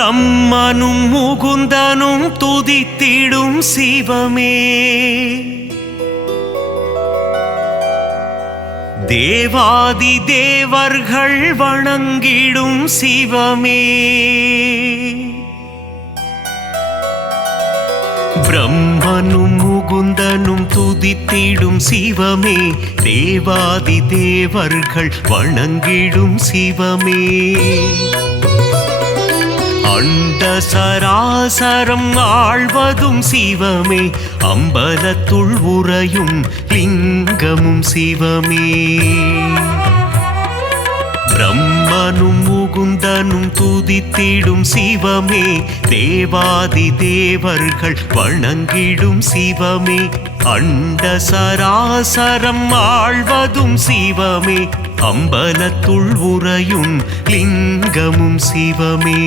பிரம்மனும் முகுந்தனும் துதித்திடும் சிவமே, தேவாதி தேவர்கள் வணங்கிடும் சிவமே, பிரம்மனும் முகுந்தனும் துதித்திடும் சிவமே, தேவாதி தேவர்கள் வணங்கிடும் சிவமே, அண்ட சராசரம் ஆழ்வதும் சிவமே, அம்பலத்துள் உறையும் லிங்கமும் சிவமே, பிரம்மனும் முகுந்தனும் துதித்திடும் சிவமே, தேவாதி தேவர்கள் வணங்கிடும் சிவமே, அண்ட சராசரம் ஆழ்வதும் சிவமே, அம்பலத்துள் உறையும் லிங்கமும் சிவமே,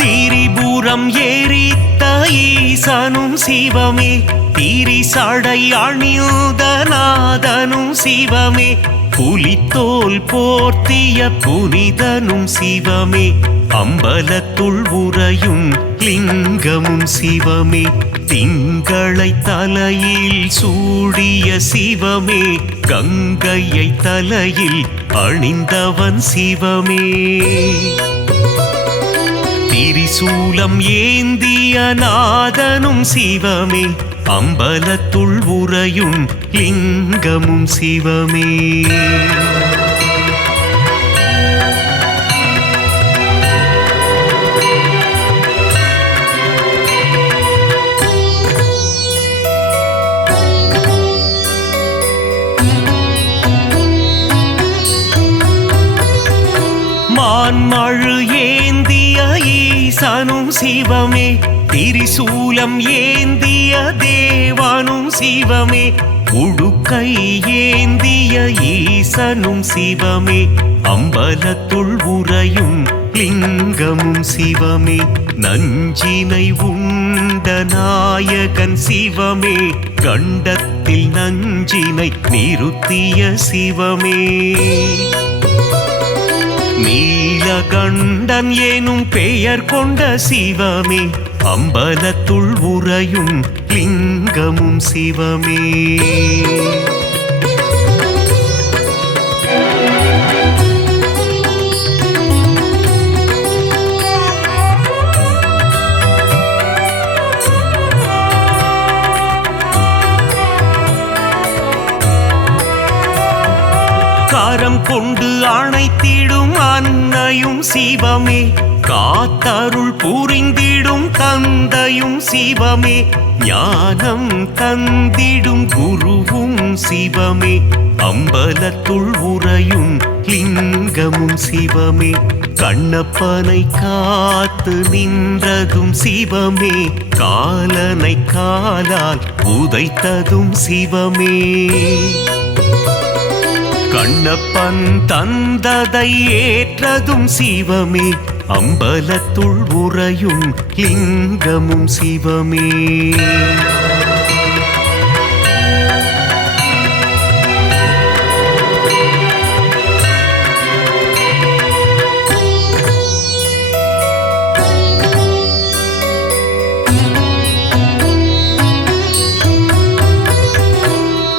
திரிபுரம் எரித்த ஈசனும் சிவமே, திரிசடை அணிந்த நாதனும் சிவமே, புலித்தோல் போர்த்திய புனிதனும் சிவமே, அம்பலத்துள் உறையும் லிங்கமும் சிவமே, திங்களை தலையில் சூடிய சிவமே, கங்கையை தலையில் அணிந்தவன் சிவமே, திரிசூலம் ஏந்திய நாதனும் சிவமே, அம்பலத்துள் உறையும் லிங்கமும் சிவமே, மான்மழு ஏந்திய ஈசனும் சிவமே, திரிசூலம் ஏந்திய தேவனும் சிவமே, உடுக்கை ஏந்திய ஈசனும் சிவமே, அம்பலத்துள் உறையும் லிங்கமும் சிவமே, நஞ்சினை உண்ட நாயகன் சிவமே, கண்டத்தில் நஞ்சினை நிறுத்திய சிவமே, நீலகண்டன் எனும் பெயர் கொண்ட சிவமே, அம்பலத்துள் உறையும் லிங்கமும் சிவமே, கரம் கொண்டு அணைத்திடும் அன்னையும் சிவமே, காத்தருள் புரிந்திடும் தந்தையும் சிவமே, ஞானம் தந்திடும் குருவும் சிவமே, அம்பலத்துள் உறையும் லிங்கமும் சிவமே, கண்ணப்பனை காத்து நின்றதும் சிவமே, காலனை காலால் உதைத்ததும் சிவமே, கண்ணப்பன் தந்ததை ஏற்றதும் சிவமே, அம்பலத்துள் உறையும் லிங்கமும் சிவமே,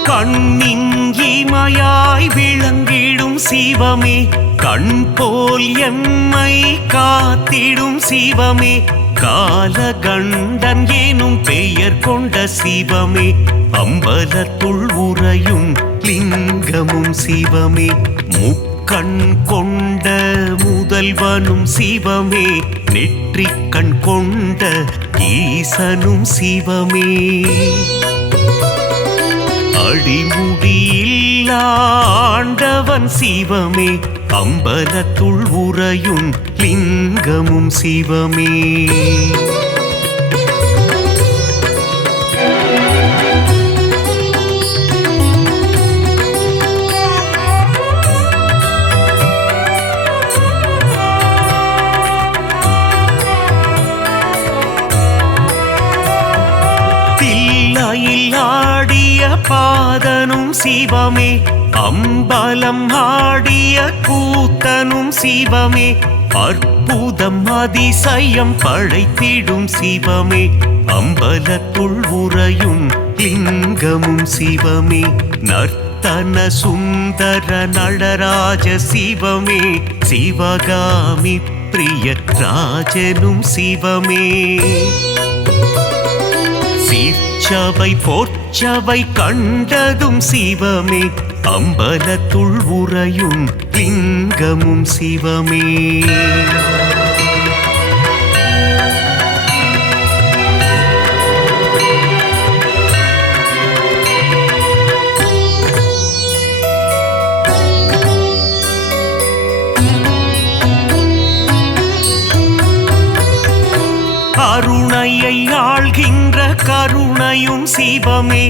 கண்ணின் இமையாய் விளங்கிடும் சிவமே, கண் போல் எம்மை காத்திடும் சிவமே, காலகண்டன் எனும் பெயர் கொண்ட சிவமே, அம்பலத்துள் உறையும் லிங்கமும் சிவமே, முக்கண் கொண்ட முதல்வனும் சிவமே, நெற்றிக்கண் கொண்ட ஈசனும் சிவமே, அடிமுடியில் ஆண்டவன் சிவமே, அம்பலத்துள் உறையும் லிங்கமும் சிவமே, பாதனும் சிவமே அம்பலம் ஆடிய கூத்தனும் சிவமே அற்புதம் அதிசயம் படைத்திடும் சிவமே அம்பலத்துள் உறையும் லிங்கமும் சிவமே நர்த்தன சுந்தர நடராஜ சிவமே சிவகாமி பிரிய ராஜனும் சிவமே சீர்ச்சபை போர்ச்சபை கண்டதும் சிவமே அம்பலத்துள் உறையும் லிங்கமும் சிவமே கருணையை ஆள்கின்ற கருணையும் சிவமே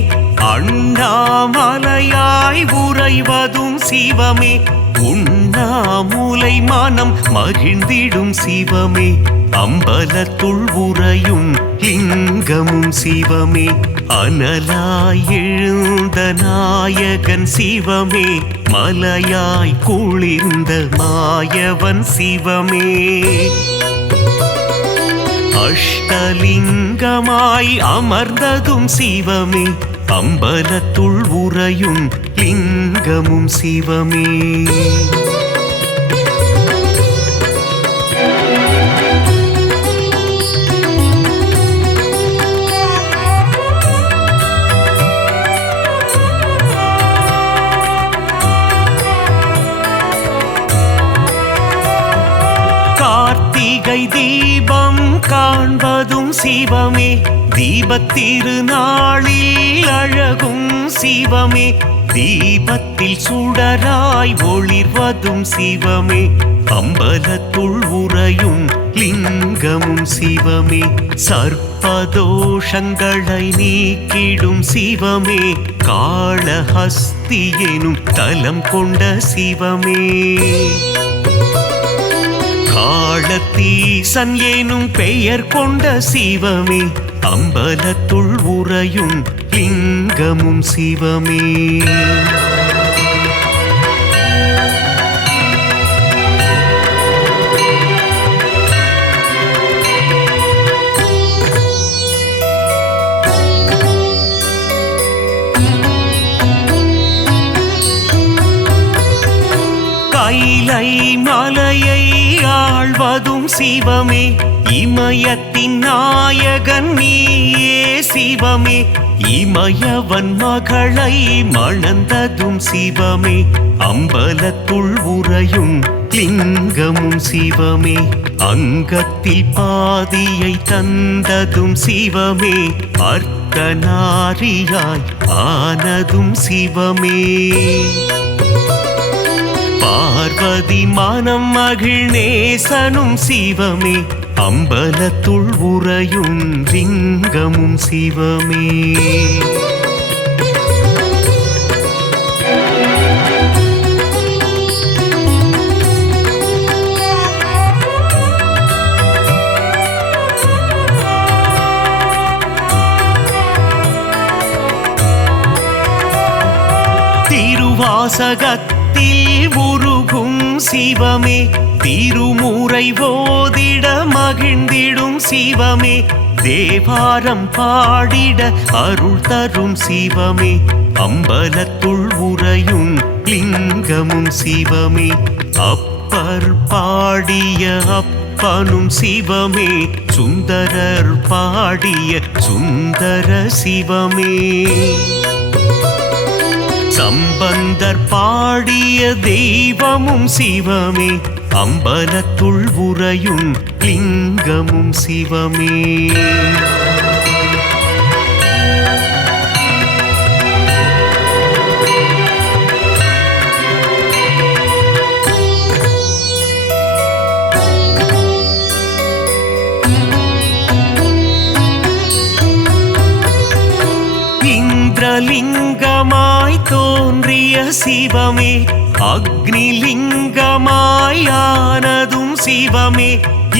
அண்ணாமலையாய் உறைவதும் சிவமே உண்ணாமுலை மனம் மகிழ்ந்திடும் சிவமே அம்பலத்துள் உறையும் லிங்கமும் சிவமே அனலாய் எழுந்த நாயகன் சிவமே மலையாய் குளிர்ந்த மாயவன் சிவமே அஷ்டலிங்கமாய் அமர்ந்ததும் சிவமே அம்பலத்துள் உறையும் லிங்கமும் சிவமே கார்த்திகை தீபம் காண்பதும் சிவமே தீபத்திருநாளில் அழகும் சிவமே தீபத்தில் சுடராய் ஒளிர்வதும் சிவமே அம்பலத்துள் உறையும் லிங்கமும் சிவமே சர்ப்பதோஷங்களை நீக்கிடும் சிவமே காளஹஸ்தி எனும் தலம் கொண்ட சிவமே காளத்தீசன் எனும் பெயர் கொண்ட சிவமே அம்பலத்துள் உறையும் லிங்கமும் சிவமே கைலை மலையை ஆழ்வதும் சிவமே இமயத்தின் நாயகன் நீயே சிவமே இமயவன் மகளை மணந்ததும் சிவமே அம்பலத்துள் உறையும் லிங்கமும் சிவமே அங்கத்தில் பாதியை தந்ததும் சிவமே அர்த்தநாரியாய் ஆனதும் சிவமே பார்வதி மனம் மகிழ்நேசனும் சிவமே அம்பலத்துள் உறையும் லிங்கமும் சிவமே திருவாசகத்தில் உருகும் சிவமே திருமுறை ஓதிட மகிழ்ந்திடும் சிவமே தேவாரம் பாடிட அருள் தரும் சிவமே அம்பலத்துள் உறையும் லிங்கமும் சிவமே அப்பர் பாடிய அப்பனும் சிவமே சுந்தரர் பாடிய சுந்தர சிவமே சம்பந்தர் பாடிய தெய்வமும் சிவமே அம்பலத்துள் உறையும் லிங்கமும் சிவமே இந்திரலிங்கமாய் தோன்றிய சிவமே அக்னிலிங்கமாய் ஆனதும் சிவமே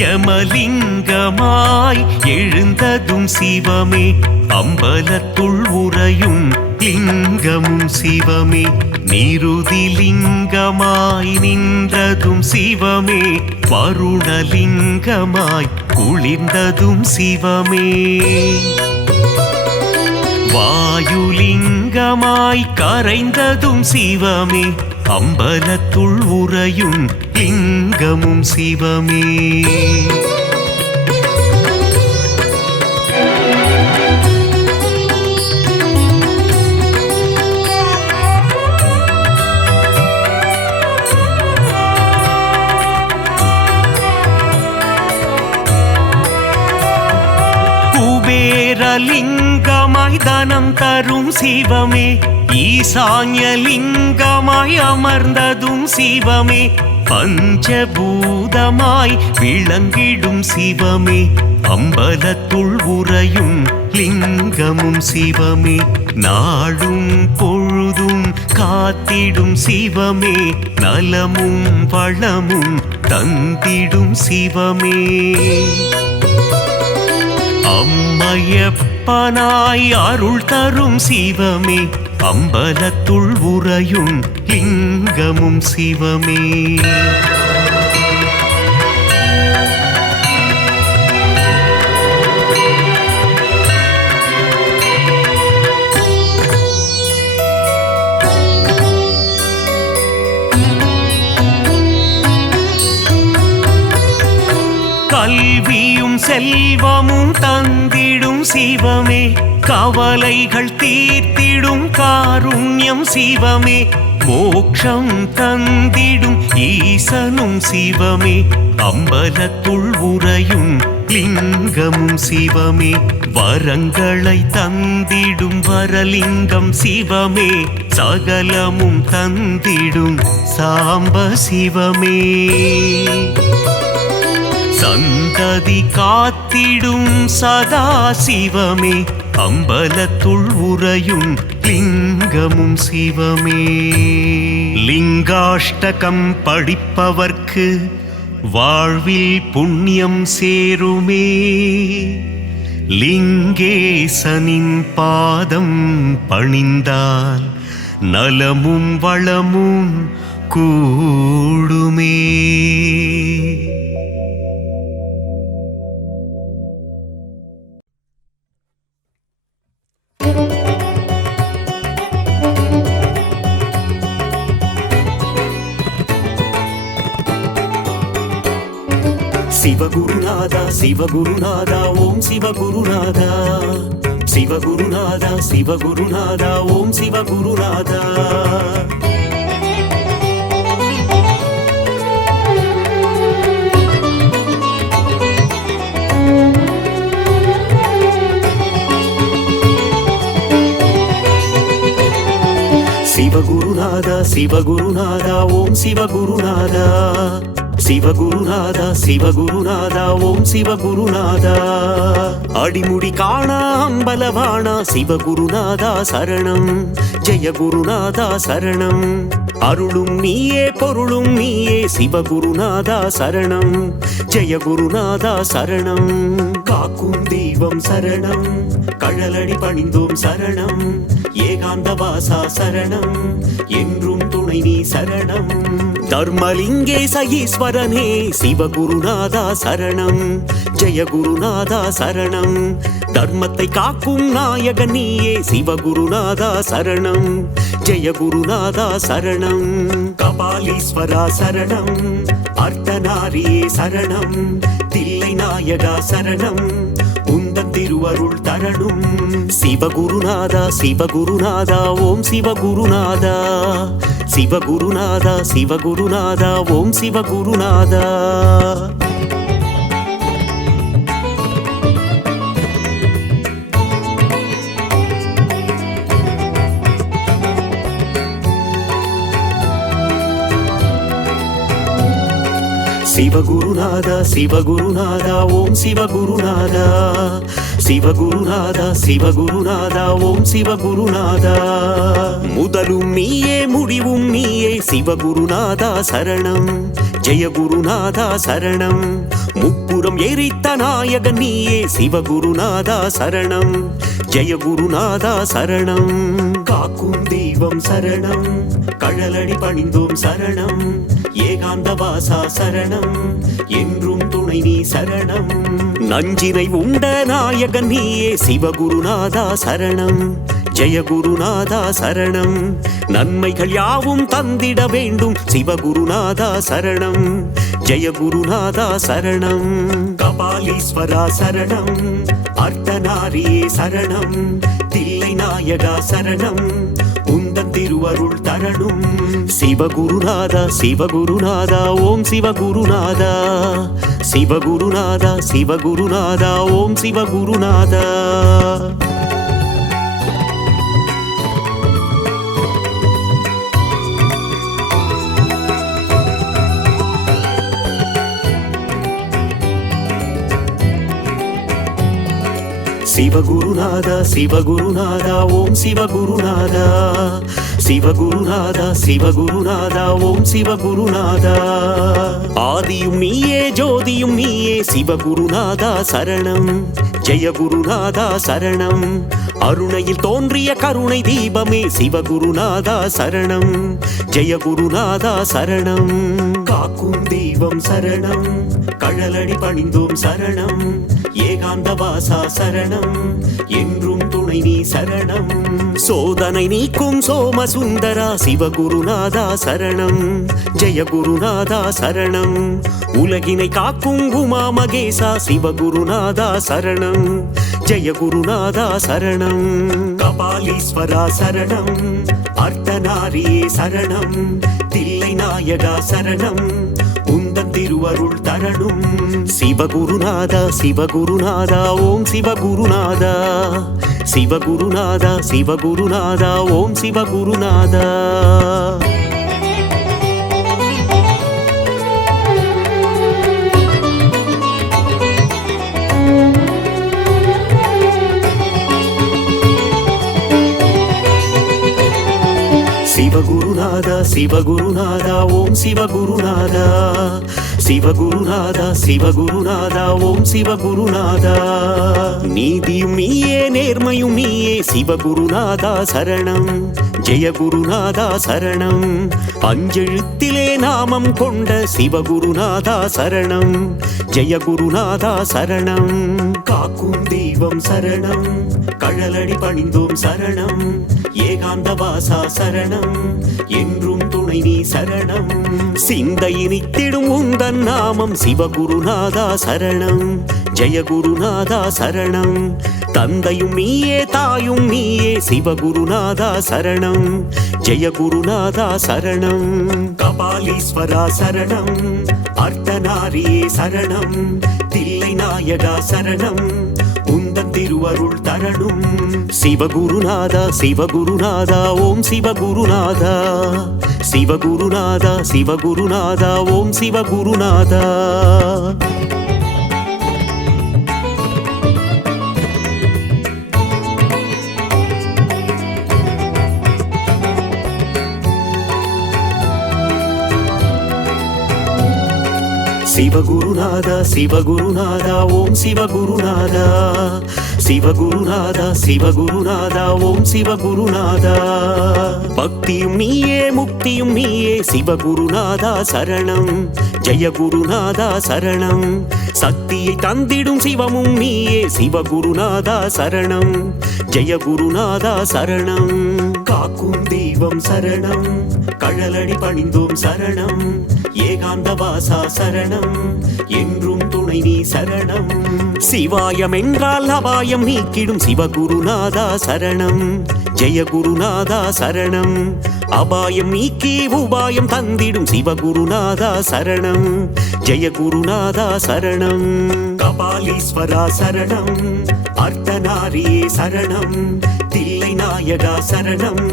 யமலிங்கமாய் எழுந்ததும் சிவமே அம்பலத்துள் உறையும் லிங்கமும் சிவமே. நிருதிலிங்கமாய் நின்றதும் சிவமே. வருணலிங்கமாய் குளிர்ந்ததும் சிவமே. வாயுலிங்கமாய் கரைந்ததும் சிவமே. அம்பலத்துள் உறையும் லிங்கமும் சிவமே. குபேரலிங்கமாய் தனம் தரும் சிவமே. ஈசான்யலிங்கமாய் அமர்ந்ததும் சிவமே. பஞ்சபூதமாய் விளங்கிடும் சிவமே. அம்பலத்துள் உறையும் லிங்கமும் சிவமே. நாடும் பொழுதும் காத்திடும் சிவமே. நலமும் வளமும் தந்திடும் சிவமே. அம்மையப்பனாய் அருள் தரும் சிவமே. அம்பலத்துள் உறையும் லிங்கமும் சிவமே. கல்வியும் செல்வமும் தந்திடும் சிவமே. கவலைகள் தீர்த்திடும் காருண்யம் சிவமே. மோட்சம் தந்திடும் ஈசனும் சிவமே. அம்பலத்துள் உறையும் லிங்கமும் சிவமே. வரங்களை தந்திடும் வரலிங்கம் சிவமே. சகலமும் தந்திடும் சாம்ப சிவமே. சந்ததி காத்திடும் சதா சிவமே. அம்பலத்துள் உறையும் லிங்கமும் சிவமே. லிங்காஷ்டகம் படிப்பவர்க்கு வாழ்வில் புண்ணியம் சேருமே. லிங்கேசனின் பாதம் பணிந்தால் நலமும் வளமும் கூடுமே. சிவகுருநாதா சிவகுருநாதா ஓம் சிவகுருநாதா. சிவகுருநாதா சிவகுருநாதா ஓம் சிவகுருநாதா. சிவகுருநாதா சிவகுருநாதா ஓம் சிவகுருநாதா. சிவகுருநாதா சிவகுருநாதா ஓம் சிவகுருநாதா. அடிமுடி காணா அம்பலவாணா சிவகுருநாதா சரணம். ஜெய குருநாதா சரணம். அருளும் நீயே பொருளும் நீயே சிவகுருநாதா சரணம். ஜெய குருநாதா சரணம். காக்கும் தெய்வம் சரணம். கழலடி பணிந்தோம் சரணம். ஏகாந்த வாசா சரணம். என்றும் துணை நீ சரணம். தர்மலிங்கேச ஈஸ்வரனே சிவகுருநாதா சரணம். ஜெய குருநாதா சரணம். தர்மத்தை காக்கும் நாயகன் நீயே சிவகுருநாதா சரணம். ஜெய குருநாதா சரணம். கபாலீஸ்வரா சரணம். அர்த்தநாரியே சரணம். தில்லை நாயகா சரணம். உந்தன் திருவருள் தரணும். சிவகுருநாதா சிவகுருநாதா ஓம் சிவகுருநாதா. சிவகுருநாதா சிவகுருநாதா ஓம் சிவகுருநாதா. சிவகுருநாதா சிவகுருநாதா ஓம் சிவகுருநாதா. சிவகுருநாதா சிவகுருநாதா ஓம் சிவகுருநாதா முதலும் நீயே முடிவும் நீயே சிவகுருநாதா சரணம் ஜெயகுருநாதா சரணம் முப்புறம் எரித்த நாயகன் நீயே சிவகுருநாதா சரணம் ஜெயகுருநாதா சரணம் காக்கும் தெய்வம் சரணம் கழலடி பணிந்தோம் சரணம் ஏகாந்த வாசா சரணம் என்றும் துணை நீ சரணம் நஞ்சினை உண்ட நாயகன் நீயே சிவகுருநாதா சரணம் ஜெயகுருநாதா சரணம் நன்மைகள் யாவும் தந்திட வேண்டும் சிவகுருநாதா சரணம் ஜெயகுருநாதா சரணம் கபாலீஸ்வரா சரணம் அர்த்தநாரியே சரணம் தில்லை நாயகா சரணம் உந்தன் திருவருள் தரணும் சிவகுருநாதா சிவகுருநாதா ஓம் சிவகுருநாதா சிவகுருநாதா சிவகுருநாதா ஓம் சிவகுருநாதா சிவகுருநாதா சிவகுருநாதா ஓம் சிவகுருநாதா சிவகுருநாதா சிவகுருநாதா ஓம் சிவகுருநாதா ஆதியும் நீயே ஜோதியும் நீயே சிவகுருநாதா சரணம் ஜெயகுருநாதா சரணம் அருணையில் தோன்றிய கருணை தீபமே சிவகுருநாதா சரணம் ஜெயகுருநாதா சரணம் காக்கும் தெய்வம் சரணம் கழலடி பணிந்தோம் சரணம் ஏகாந்த வாசா சரணம் என்றும் துணை நீ சரணம் சோதனை நீக்கும் சோமசுந்தரா சிவகுருநாதா சரணம் ஜெயகுருநாதா சரணம் உலகினை காக்கும் உமா மகேசா சிவகுருநாதா சரணம் ஜெயகுருநாதா சரணம் கபாலீஸ்வரா சரணம் அர்த்தநாரியே சரணம் தில்லை நாயகா சரணம் உந்தன் திருவருள் தரணும் சிவகுருநாதா சிவகுருநாதா ஓம் சிவகுருநாதா சிவகுருநாதா சிவகுருநாதா ஓம் சிவகுருநாதா சிவகுருநாதா சிவகுருநாதா ஓம் சிவகுருநாதா சிவகுருநாதா சிவகுருநாதா ஓம் சிவகுருநாதா நீதியும் நீயே நேர்மையும் நீயே சிவகுருநாதா சரணம் ஜெயகுருநாதா சரணம் அஞ்செழுத்திலே நாமம் கொண்ட சிவகுருநாதா சரணம் ஜெயகுருநாதா சரணம் காக்கும் தெய்வம் சரணம் கழலடி பணிந்தோம் சரணம் ஏகாந்த வாசா சரணம் என்றும் துணை நீ சரணம் சிந்தையினித்திடும் உந்தன் நாமம் சிவகுருநாதா சரணம் ஜெயகுருநாதா சரணம் தந்தையும் நீயே தாயும் நீயே சிவகுருநாதா சரணம் ஜெயகுருநாதா சரணம் கபாலீஸ்வரா சரணம் அர்த்தநாரியே சரணம் தில்லை நாயகா சரணம் உந்தன் திருவருள் தரணும் சிவகுருநாதா சிவகுருநாதா ஓம் சிவகுருநாதா சிவகுருநாதா சிவகுருநாதா ஓம் சிவகுருநாதா சிவகுருநாதா சிவகுருநாதா ஓம் சிவகுருநாதா சிவகுருநாதா சிவகுருநாதா ஓம் சிவகுருநாதா பக்தியும் நீயே முக்தியும் நீயே சிவகுருநாதா சரணம் ஜெயகுருநாதா சரணம் சக்தியை தந்திடும் சிவமும் நீயே சிவகுருநாதா சரணம் ஜெயகுருநாதா சரணம் காக்கும் தெய்வம் சரணம் கழலடி பணிந்தோம் சரணம் ஏகாந்த வாசா சரணம் என்றும் துணை நீ சரணம் சிவாயம் என்றால் அபாயம் நீக்கிடும் சிவகுருநாதா சரணம் ஜெயகுருநாதா சரணம் அபாயம் நீக்கி உபாயம் தந்திடும் சிவகுருநாதா சரணம் ஜெயகுருநாதா சரணம் கபாலீஸ்வரா சரணம் அர்த்தநாரியே சரணம் தில்லை நாயகா சரணம்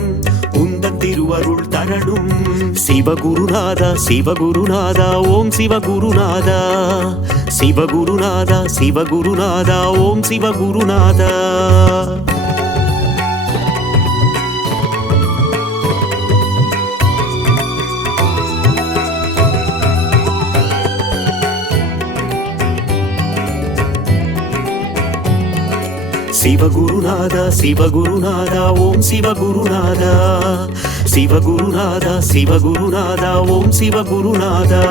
உந்தன் திருவருள் தரணும். சிவகுருநாதா சிவகுருநாதா ஓம் சிவகுருநாதா, சிவகுருநாதா சிவகுருநாதா ஓம் சிவகுருநாதா. சிவகுருநாதா சிவகுருநாதா ஓம் சிவகுருநாதா, சிவகுருநாதா சிவகுருநாதா ஓம் சிவகுருநாதா.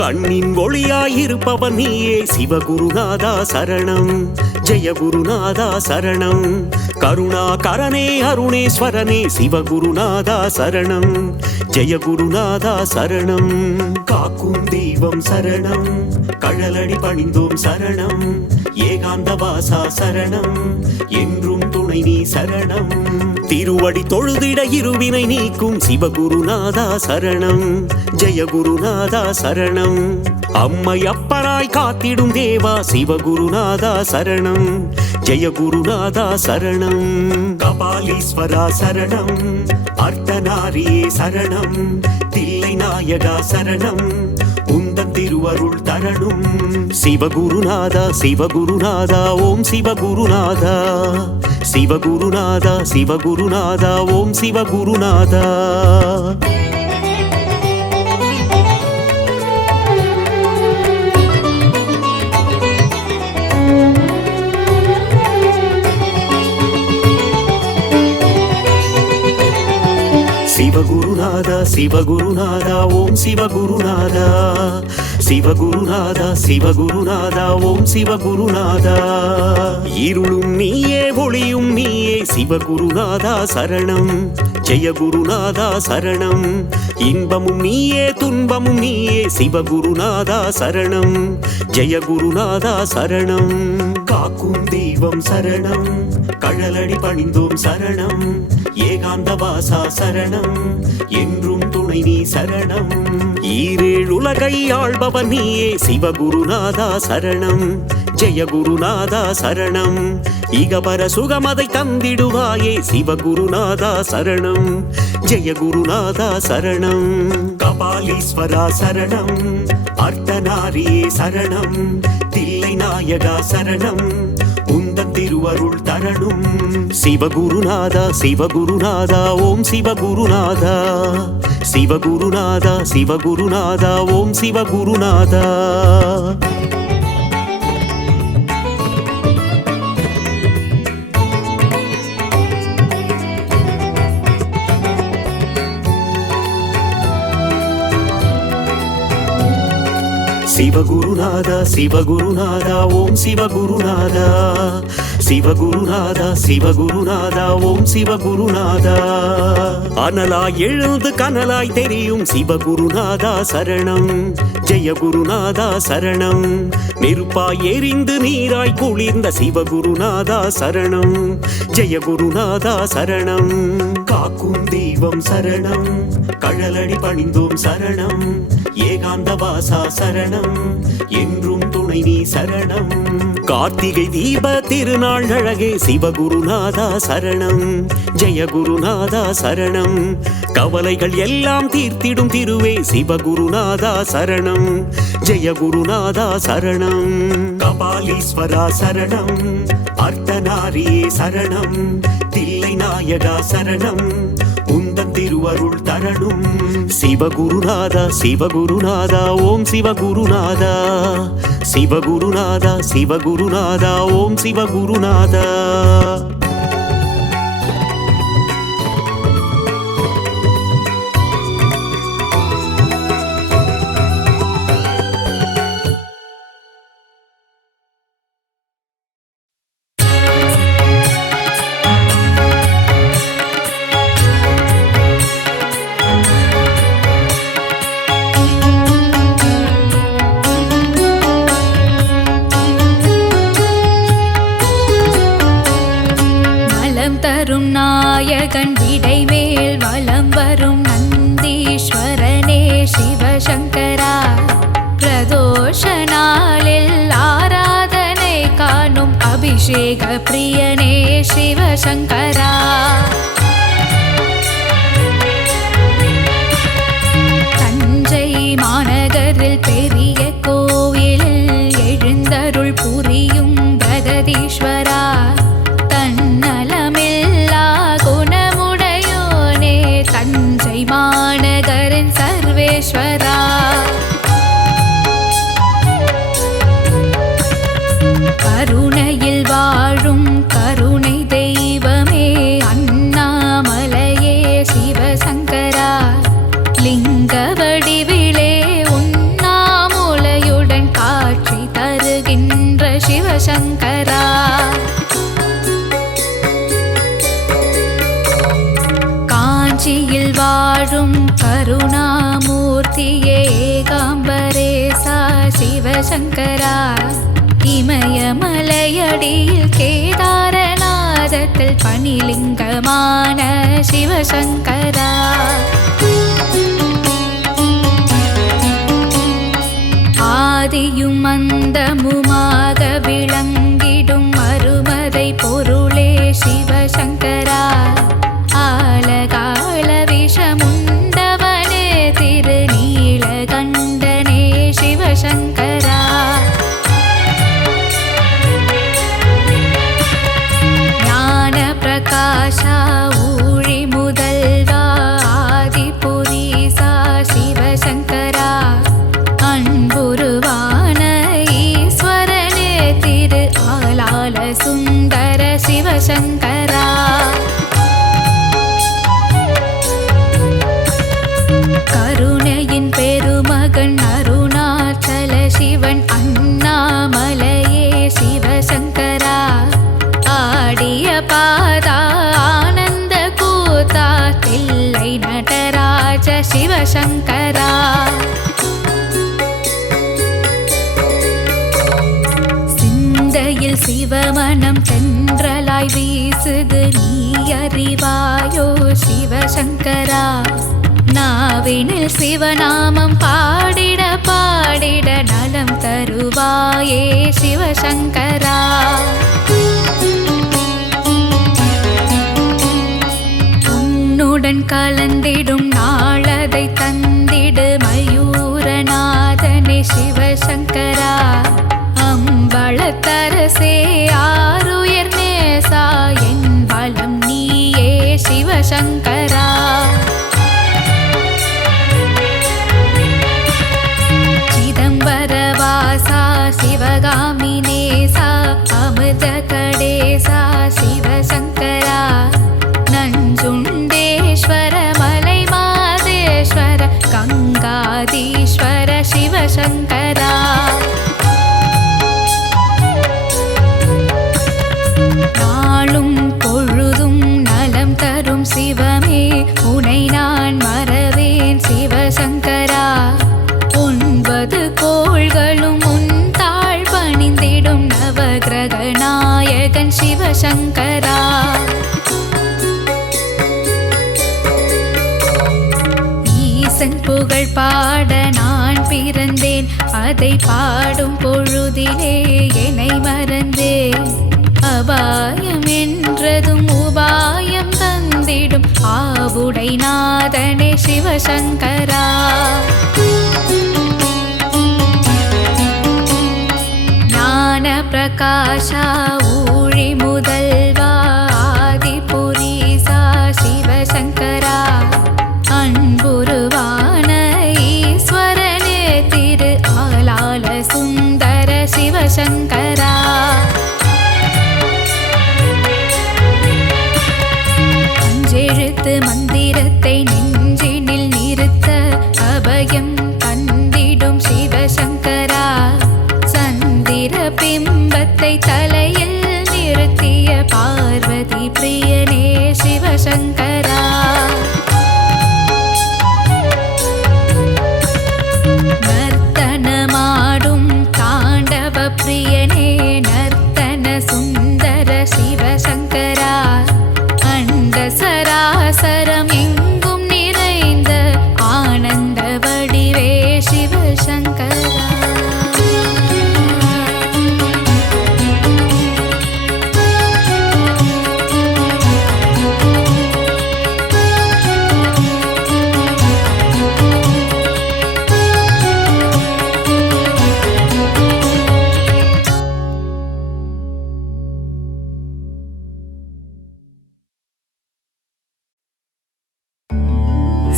கண்ணின் ஒளியாயிருப்பவன் நீயே சிவகுருநாதா சரணம், ஜெயகுருநாதா சரணம். கருணாகரனே அருணேஸ்வரனே சிவகுருநாதா சரணம், ஜெயகுருநாதா சரணம். காக்கும் தெய்வம் சரணம், கழலடி பணிந்தோம் சரணம். ஏகாந்த வாசா சரணம், என்றும் துணை நீ சரணம். திருவடி தொழுதிட இருவினை நீக்கும் சிவகுருநாதா சரணம், ஜெயகுருநாதா சரணம். அம்மை அப்பராய் காத்திடும் தேவா சிவகுருநாதா சரணம், ஜெயகுருநாதா சரணம். கபாலீஸ்வரா சரணம், அர்த்தநாரியே சரணம். தில்லை நாயகா சரணம், உந்தன் திருவருள் தரணும். சிவகுருநாதா சிவகுருநாதா ஓம் சிவகுருநாதா, சிவகுருநாதா சிவகுருநாதா ஓம் சிவகுருநாதா. சிவகுருநாதா சிவகுருநாதா ஓம் சிவகுருநாதா, சிவகுருநாதா சிவகுருநாதா ஓம் சிவகுருநாதா. இருளும் நீயே ஒளியும் நீயே சிவகுருநாதா சரணம், ஜெயகுருநாதா சரணம். இன்பமும் நீயே துன்பமும் நீயே சிவகுருநாதா சரணம், ஜெயகுருநாதா சரணம். காக்கும் தெய்வம் சரணம், கழலடி பணிந்தோம் சரணம். ஏகாந்த வாசா சரணம், என்றும் துணை நீ சரணம். ஈரேழு உலகை ஆள்பவன் நீயே சிவகுருநாதா சரணம், ஜெயகுருநாதா சரணம். இகபர சுகமதை தந்திடுவாயே சிவகுருநாதா சரணம், ஜெயகுருநாதா சரணம். கபாலீஸ்வரா சரணம், அர்த்தநாரியே சரணம். தில்லை நாயகா சரணம், உந்தன் திருவருள் தரணும். சிவகுருநாதா சிவகுருநாதா ஓம் சிவகுருநாதா, சிவகுருநாதா சிவகுருநாதா ஓம் சிவகுருநாதா. சிவகுருநாதா சிவகுருநாதா ஓம் சிவகுருநாதா, சிவகுருநாதா சிவகுருநாதா ஓம் சிவகுருநாதா. அனலாய் எழுந்து கனலாய் தெரியும் சிவகுருநாதா சரணம், ஜெயகுருநாதா சரணம். நெருப்பாய் எரிந்து நீராய் குளிர்ந்த சிவகுருநாதா சரணம், ஜெயகுருநாதா சரணம். காக்கும் தெய்வம் சரணம், கழலடி பணிந்தோம் சரணம். ஏகாந்த வாசா சரணம், என்றும் துணை நீ சரணம். கார்த்திகை தீப திருநாள் அழகே சிவகுருநாதா சரணம், ஜெயகுருநாதா சரணம். கவலைகள் எல்லாம் தீர்த்திடும் திருவே சிவகுருநாதா சரணம், ஜெயகுருநாதா சரணம். கபாலீஸ்வரா சரணம், அர்த்தநாரியே சரணம். தில்லை நாயகா சரணம், உந்தன் திருவருள் தரணும். சிவகுருநாதா சிவகுருநாதா ஓம் சிவகுருநாதா, சிவகுருநாதா சிவகுருநாதா ஓம் சிவகுருநாதா. தரும் நாயகன் விடைமேல் வலம் வரும் நந்தீஸ்வரனே சிவசங்கரா. பிரதோஷ நாளில் ஆராதனை காணும் அபிஷேக பிரியனே சிவசங்கரா. காஞ்சியில் வாழும் கருணாமூர்த்தியே ஏகாம்பரேசா சிவசங்கரா இமயமலையடியில் கேதாரநாதத்தில் பணிலிங்கமான சிவசங்கரா ஆதியும் அந்தமுமாக விளங்கிடும் அருமறை பொருளே சிவசங்கரா ஆலகால விஷமுண்டவனே திருநீலகண்டனே சிவசங்கரா ஞான பிரகாஷா ஊழி முதல்வா ஆதிபுரீசா சிவசங்கரா அன்புருவான ஈஸ்வரனே திரு ஆலால சுந்தர சிவசங்கரா கருணையின் பெருமகன் அருணாச்சல சிவன் அண்ணாமலையே சிவசங்கரா ஆடிய பாதா ஆனந்த கூத்தா தில்லை நடராஜ சிவசங்கரா சிந்தையில் சிவமனம் தென்றலாய் வீசுது நீ அறிவாயோ சிவசங்கரா நாவினில் சிவநாமம் பாடிட பாடிட நலம் தருவாயே சிவசங்கரா உன்னுடன் கலந்திடும் நாளதை தந்திடு மயூரநாதனே சிவசங்கரா அம்பளத்தரசே ஆருயர் நேசா என் பலம் நீயே சிவசங்கரா சிதம்பரவாசா சிவகாமி நேசா அமிர்த கடேசா சிவசங்கரா நஞ்சுண்டேஸ்வர மலை மாதேஸ்வர கங்காதீஸ்வர சிவசங்கரா நாளும் பொழுதும் நலம் தரும் சிவமே உனை நான் மறவேன் சிவசங்கரா 9 கோள்களும் உன் தாழ் பணிந்திடும் நவகிரக நாயகன் சிவசங்கரா ஈசன் புகழ் பாட நான் பிறந்தேன் அதை பாடும் பொழுதிலே என்னை மறந்தேன் அபாயம் என்றதும் உபாயம் தந்திடும் ஆவுடை நாதனே சிவசங்கரா ஞான பிரகாஷா ஊழி முதல்வா ஆதிபுரீசா சிவசங்கரா அன்புருவான ஈஸ்வரனே திரு ஆலால சுந்தர சிவசங்கரா அஞ்செழுத்து மந்திரத்தை நெஞ்சினில் நிறுத்த அபயம் தந்திடும் சிவசங்கரா சந்திர பிம்பத்தை தலையில் நிறுத்திய பார்வதி பிரியனே சிவசங்கரா நர்த்தனமாடும் தாண்டவ பிரியனே நர்த்தன சுந்தர சிவசங்கரா அண்ட சராசரம் எங்கும் நிறைந்த ஆனந்த வடிவே சிவசங்கரா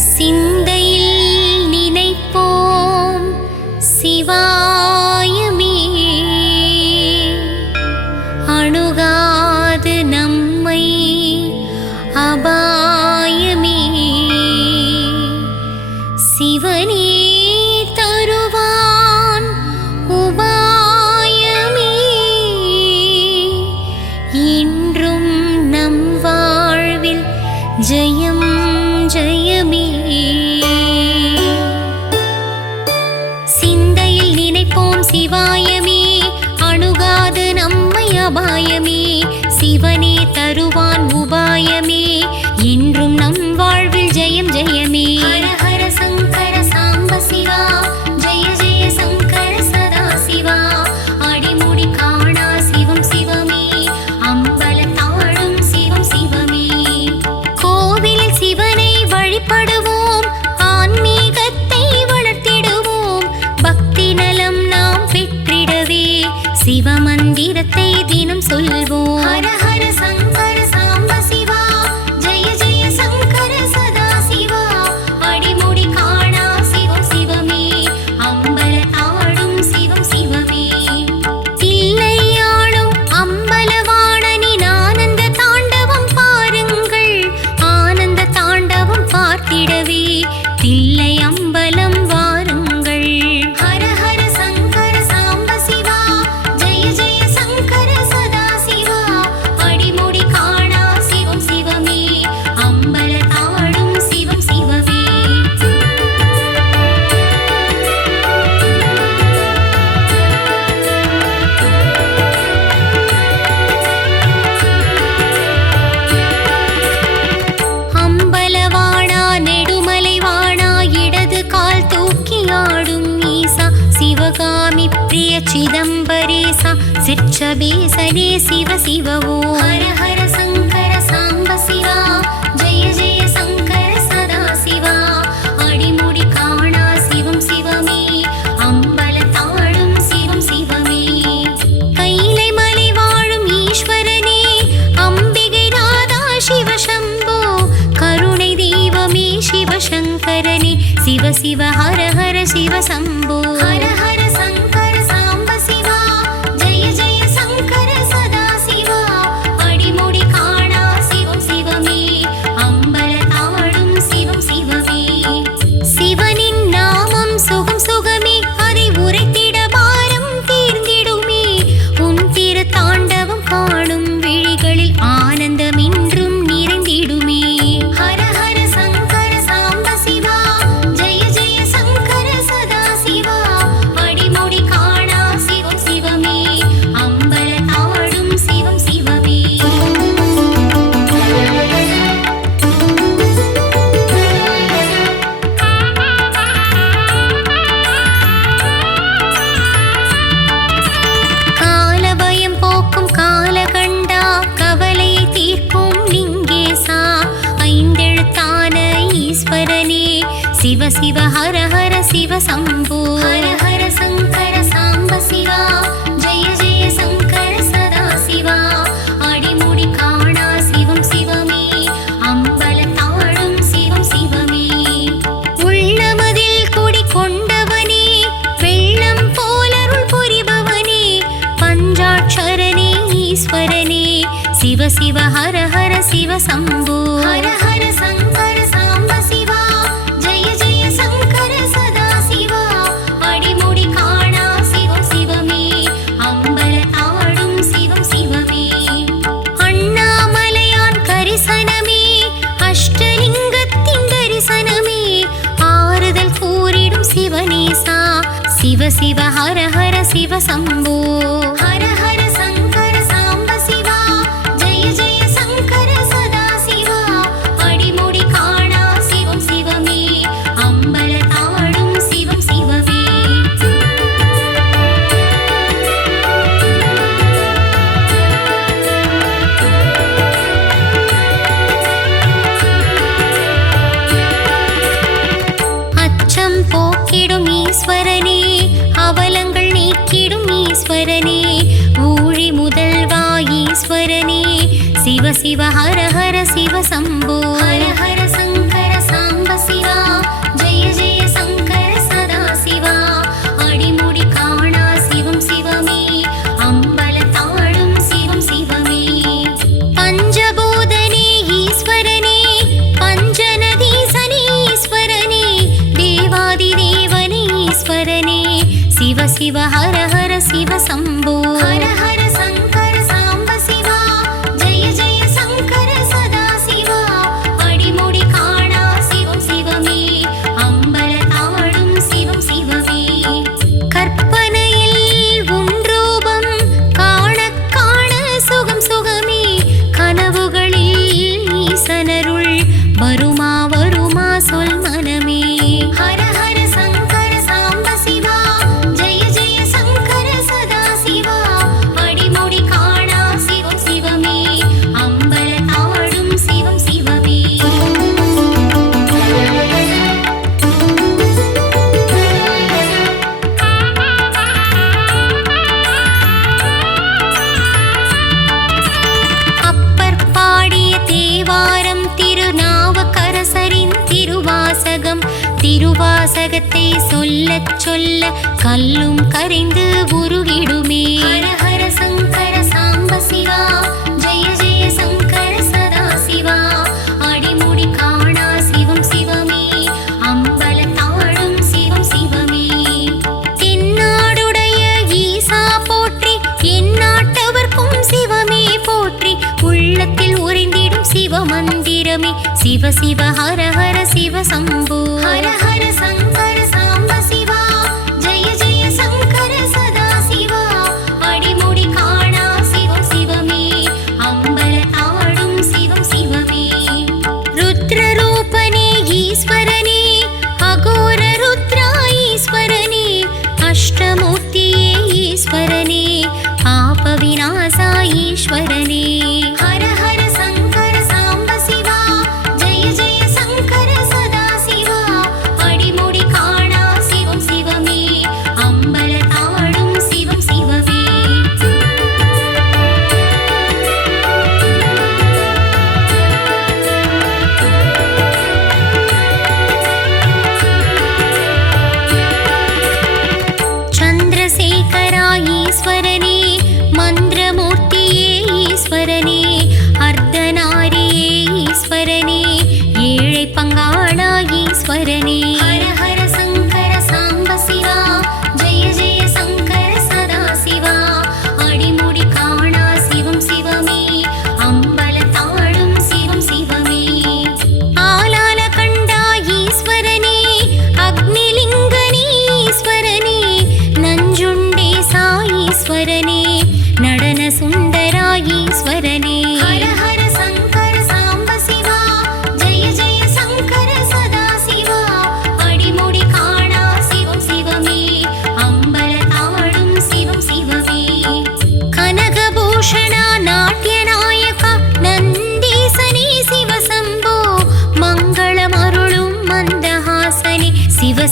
சிந்தையில் நினைப்போம் சிவாயமே அணுகாது நம்மை அபாயமே சிவனே தருவான் உபாயமே இன்றும் நம் வாழ்வில் ஜெயம் ஜெயம் சிதம்பரேசா சிற்றபேசனே சிவ சிவ ஓம் ஹர ஹர சங்கர சாம்ப சிவா ஜெய ஜெய சங்கர சதா சிவா அடிமுடி காணா சிவம் சிவமே அம்பலத்தாடும் சிவம் சிவமே கைலை மலை வாழும் ஈஸ்வரனே அம்பிகை நாதா சிவ சம்போ கருணை தெய்வமே சிவசங்கரனே சிவ சிவ ஹர ஹர சிவ சம்போ ஹர ஹர சங்கர சாம்ப சிவா ஜெய ஜெய சங்கர சதா சிவா அடிமுடி காணா சிவம் சிவமே அம்பலத்தாடும் சிவம் சிவமே சிவனின் நாமம் சுகம் சுகமே அதை உரைத்திட பாரம் தீர்ந்திடுமே உன் திரு தாண்டவம் காணும் விழிகளில் ஆனந்தம் இன்றும் நிறைந்திடுமே ஹர ஹர சங்கர சாம்ப சிவா ஜெய ஜெய சங்கர சதா சிவா அடிமுடி காணா சிவம் சிவமே அம்பலத்தாடும் சிவம் சிவமே காலபயம் போக்கும் காலகண்டா கவலையை தீர்க்கும் லிங்கேசா ஐந்தெழுத்தான ஈஸ்வரனே சிவ சிவ ஹர ஹர சிவ சம்போ ஹர ஹர சங்கர சாம்ப சிவா ஜெய ஜெய சங்கர சதா சிவா அடிமுடி காணா சிவம் சிவமே அம்பலத்தாடும் சிவம் சிவமே உள்ளமதில் குடி கொண்டவனே வெள்ளம் போலருள் புரிபவனே பஞ்சாட்சரனே ஈஸ்வரனே சிவ சிவ ஹர ஹர சிவ சம்போ ஹர ஹர சங்கர சாம்ப சிவா ஜெய ஜெய சங்கர சதா சிவா அடிமுடி காணா சிவம் சிவமே அம்பலத்தாடும் சிவம் சிவமே அண்ணாமலையான் கரிசனமே அஷ்டலிங்கத்தின் தரிசனமே ஆறுதல் கூறிடும் சிவனேசா சிவ சிவ ஹர ஹர சிவ சம்போ ஹர ஹர சங்கர சாம்ப சிவா ஜெய ஜெய சங்கர சதா சிவா அடிமுடி காணா சிவம் சிவமே அம்பலத்தாடும் சிவம் சிவமே அச்சம் போக்கிடும் ஈஸ்வரனே அவலங்கள் நீக்கிடும் ஈஸ்வரனே ஊழி முதல்வா ஈஸ்வரனே சிவ சிவ ஹர ஹர சிவ சம்போ ஹர ஹர சங்கர சாம்ப சிவா ஜெய ஜெய சங்கர சதா சிவா அடிமுடி காணா சிவம் சிவமே அம்பலத்தாடும் சிவம் சிவமே பஞ்சபூதனே ஈஸ்வரனே பஞ்சநதீசனே ஈஸ்வரனே தேவாதி தேவனே ஈஸ்வரனே சிவ சிவ ஹர ஹர சிவ சம்போ ஹர ஹர சங்கர சாம்ப சிவா ஜெய ஜெய சங்கர சதா சிவா அடிமுடி காணா சிவம் சிவமே அம்பலத்தாடும் சிவம் சிவமே கற்பனையில் உன் ரூபம் காண காண சுகம் சுகமே கனவுகளில் ஈசனருள் வருமா வருமா சொல் மனமே ஹர ஹர சங்கர சாம்ப சிவா ஜெய ஜெய சங்கர சதா சிவா அடிமுடி காணா சிவம் சிவமே அம்பலத்தாடும் சிவம் சிவமே அப்பர் பாடிய தேவாரம் திருநாவுக்கரசரின் திருவாசகம் திருவாசகத்தை சொல்லச் சொல்ல கல்லும் கரைந்து உருகிடுமே ஹர ஹர சங்கர சாம்ப சிவா ஜெய ஜெய சங்கர சதா சிவா அடிமுடி காணா சிவம் சிவமே அம்பலத்தாடும் சிவம் சிவமே தென்னாடுடைய ஈசா போற்றி எந்நாட்டவர்க்கும் சிவமே போற்றி உள்ளத்தில் உறைந்திடும் சிவமந்திரமே சிவ சிவ ஹர ஹர சிவ சம்போ ஹர ஹர சங்கர சாம்ப சிவா ஜெய ஜெய சங்கர சதா சிவா அடிமுடி காணா சிவம் சிவமே அம்பலத்தாடும் சிவம் சிவமே ருத்ர ரூபனே ஈஸ்வரனே அகோர ருத்ரா ஈஸ்வரனே அஷ்டமூர்த்தியே ஈஸ்வரனே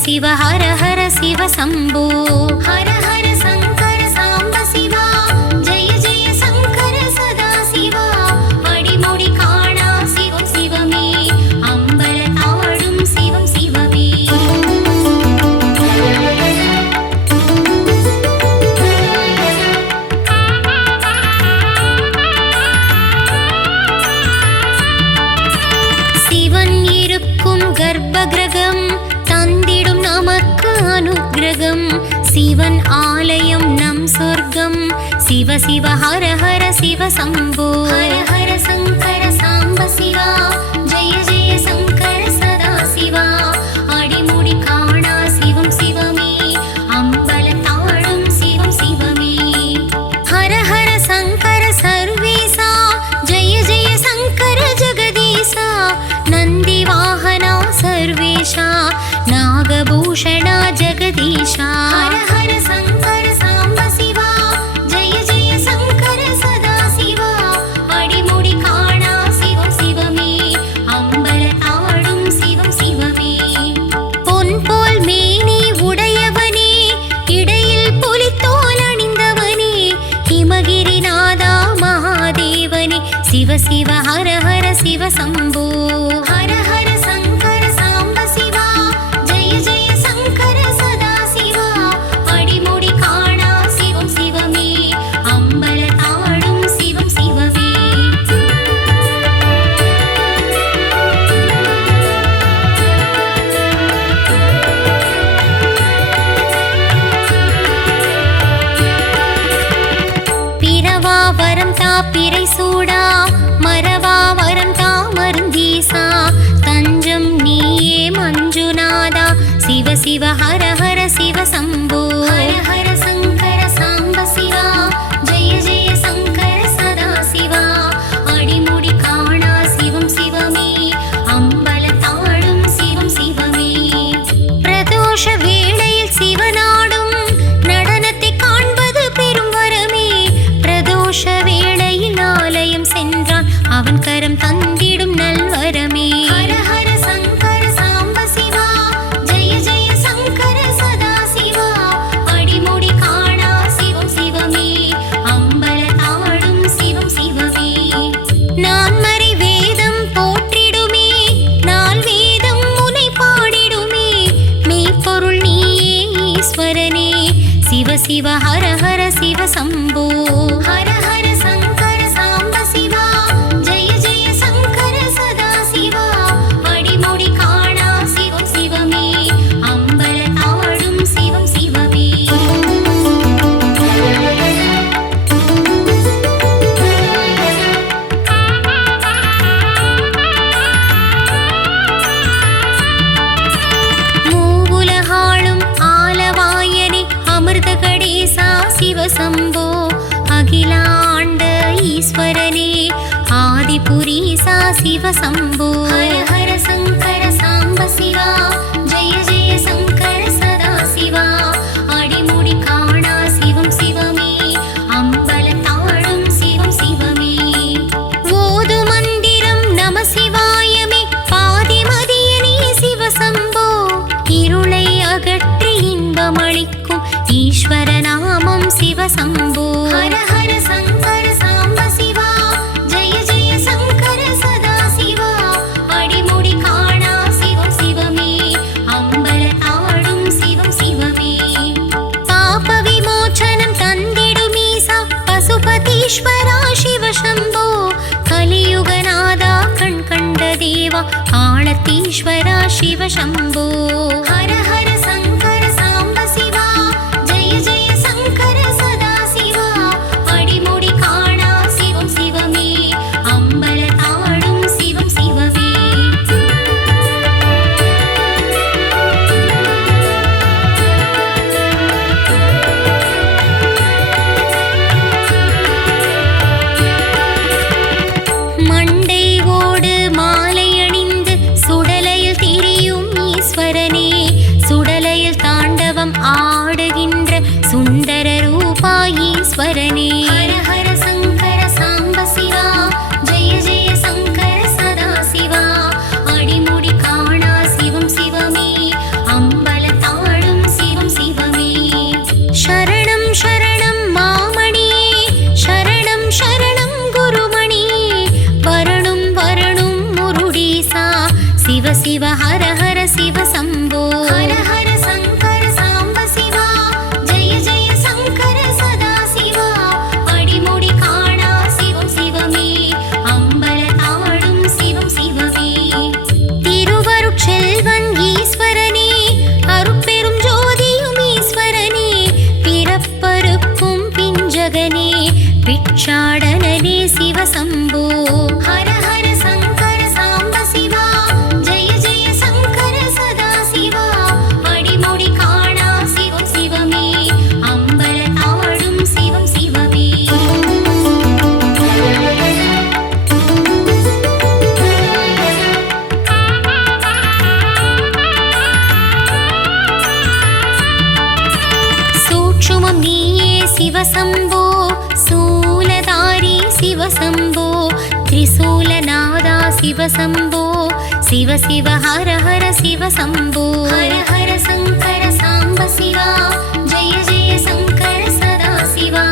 சிவ ஹர ஹர சிவ சம்போ ஹர ஹர சங்கர சாம்ப சிவா ஜெய ஜெய சங்கர சதா சிவா அடிமுடி காணா சிவம் சிவமே அம்பல தாழும் சிவம் சிவமே சிவன் இருக்கும் கர்ப்ப கிரகம் தந்திடும் நமக்கு அனுக்கிரகம் சிவன் ஆலயம் நம் சொர்க்கம் சிவ சிவ ஹர ஹர சிவ சம்போ ஹர ஹர சங்கர சாம்ப சிவா ஜெய ஜெய சங்கர சதா சிவா அடிமுடி காணா சிவம் சிவமே அம்பல தாழும் சிவம் சிவமே ஹர ஹர சங்கர சர்வேசா ஜெய ஜெய சங்கர ஜெகதீசா நந்தி வாகனா சர்வேஷா நாகபூஷணா ஜெகதீஷா ஹர ஹர சங்கர சாம்ப சிவா ஜெய ஜெய சங்கர சதா சிவா அடிமுடி காணா சிவம் சிவமே அம்பல தாழும் சிவம் சிவமே பொன் போல் மேனி உடையவனே இடையில் புலித்தோல் அணிந்தவனே ஹிமகிரிநாதா மகாதேவனே சிவ சிவ ஹர ஹர சிவ சம்போ ஹர ஹர சங்கர சாம்ப சிவா ஜெய ஜெய சங்கர சதா சிவா அடிமுடி காணா சிவம் சிவமே அம்பல தாழும் சிவம் சிவமே பிறவா வரம் தா பிறை சூடா மரவா வரம் தா மருந்தீசா தஞ்சம் நீயே மஞ்சுநாதா சிவ சிவ ஹர ஹர சிவ சம்போ ஹர ஹர சங்கர சாம்ப சிவா ஜெய ஜெய சங்கர சதா சிவா அடிமுடி காணா சிவம் சிவமே அம்பல தாழும் சிவம் சிவமே பிரதோஷ வேளையில் சிவனாடும் நடனத்தை காண்பது பெரும் வரமே பிரதோஷ வேளையில் ஆலயம் சென்றான் அவன் கரம் தந்திடும் நல்வரமே ஹர ஹர சங்கர சாம்ப சிவா ஜெய ஜெய சங்கர சதா சிவா அடிமுடி காணா சிவம் சிவமே அம்பல தாழும் சிவம் சிவமே நான்மறை வேதம் போற்றிடுமே நால் வேதம் முனை பாடிடுமே மெய்ப்பொருள் நீயே ஈஸ்வரனே சிவ சிவ ஹர ஹர சிவ சம்போ ஹர ஹர சங்கர சாம்ப சிவா ஜெய ஜெய சங்கர சதா சிவா அடிமுடி காணா சிவம் சிவமே அம்பல தாழும் சிவம் சிவமே மூவுலகாளும் ஆலவாயனே அமிர்த கடேசா சிவ சம்போ அகிலாண்ட ஈஸ்வரனே ஆதிபுரீசா சிவ சம்போ ஹர ஹர சங்கர சாம்ப சிவா ஜெய ஜெய சங்கர சதா சிவா அடிமுடி காணா சிவம் சிவமே அம்பல தாழும் சிவம் சிவமே ஓது மந்திரம் நம சிவாயமே பாதிமதியனே சிவ சம்போ இருளை அகற்றி இன்பமளிக்கும் ஈஸ்வர நாமம் சிவ சம்போ ஹர ஹர சங்கர சாம்ப சிவா ஜெய ஜெய சங்கர சதா சிவா அடிமுடி காணா சிவம் சிவமே அம்பல தாழும் சிவம் சிவமே பாப விமோச்சனம் தந்திடுமீசா பசுபதீஸ்வரா சிவ சம்போ கலியுகநாதா கண் கண்ட தேவா காளத்தீஸ்வரா சிவ சம்போ ஹர ஹர சங்கர சாம்ப சிவா ஜெய ஜெய சங்கர சதா சிவா அடிமுடி காணா சிவம் சிவமே அம்பல தாழும் சிவம் சிவமே மண்டை ஓடு மாலை அணிந்து சுடலையில் திரியும் ஈஸ்வரனே சுடல சிவ சிவ ஹர ஹர சிவ சம்போ ஹர ஹர சங்கர சாம்ப சிவா ஜெய ஜெய சங்கர சதா சிவா அடிமுடி காணா சிவம் சிவமே அம்பல தாவடும் சிவம் சிவமே திருவருட்செல்வன் ஈஸ்வரனே அருட்பெரும் ஜோதியும் ஈஸ்வரனே பிறப்பருக்கும் பிஞ்சகனே பிட்சாடனே சிவ சம்போ ஹர ஹர சங்கர சாம்ப சிவா ஜெய ஜெய சங்கர சதா சிவா அடிமுடி காணா சிவம் சிவமே அம்பல தாவடும் சிவம் சிவமே சூட்சுமம் நீயே சிவசம்போ சூலதாரி சிவசம்போ திரிசூலநாதா சிவசம்போ சிவ சிவ ஹர ஹர சிவசம்போ ஹர ஹர சங்கர சாம்ப சிவா ஜெய ஜெய சங்கர சதா சிவா